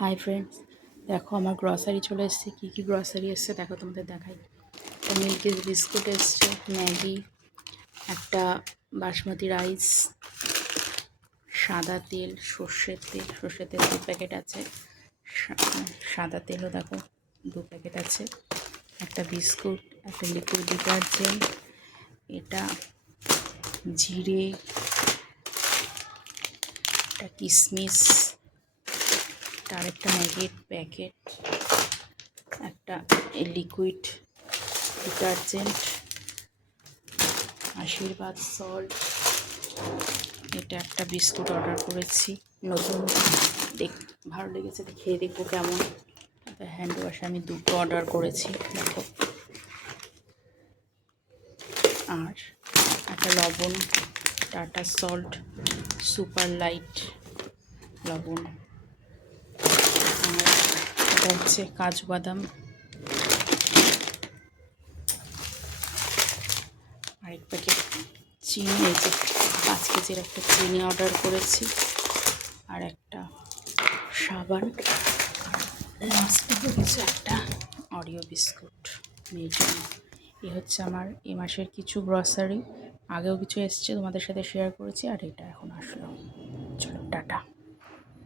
Hi friends, দেখো আমার grocery চলে এসছে। কী কী গ্রসারি এসছে দেখো, তোমাদের দেখাই। একটা মিল্কের বিস্কুট এসছে, ম্যাগি, একটা বাসমতি রাইস, সাদা তেল, সর্ষের তেল 2 প্যাকেট আছে। সাদা তেলও দেখো 2 প্যাকেট আছে। একটা বিস্কুট, একটা লিকুইড ডিটারজেন্ট, এটা জিরে, একটা কিশমিশ, আর একটা ম্যাগির প্যাকেট, একটা লিকুইড ডিটারজেন্ট, আশীর্বাদ সল্ট। এটা একটা বিস্কুট অর্ডার করেছি নতুন, ভালো লেগেছে, খেয়ে দেখবো কেমন। হ্যান্ড ওয়াশ আমি 2টো অর্ডার করেছি দেখো। আর একটা লবণ, টাটা সল্ট সুপার লাইট লবণ। আর এটা হচ্ছে কাজু বাদাম। আরেক প্যাকেট চিনি, এই যে 5 কেজির একটা চিনি অর্ডার করেছি। আর একটা সাবান, লাস্টে হচ্ছে একটা অরিও বিস্কুট মেয়ের জন্য। এই হচ্ছে আমার এই মাসের কিছু গ্রসারি। আগেও কিছু এসছে, তোমাদের সাথে শেয়ার করেছি, আর এটা এখন আসলো। চলো টাটা।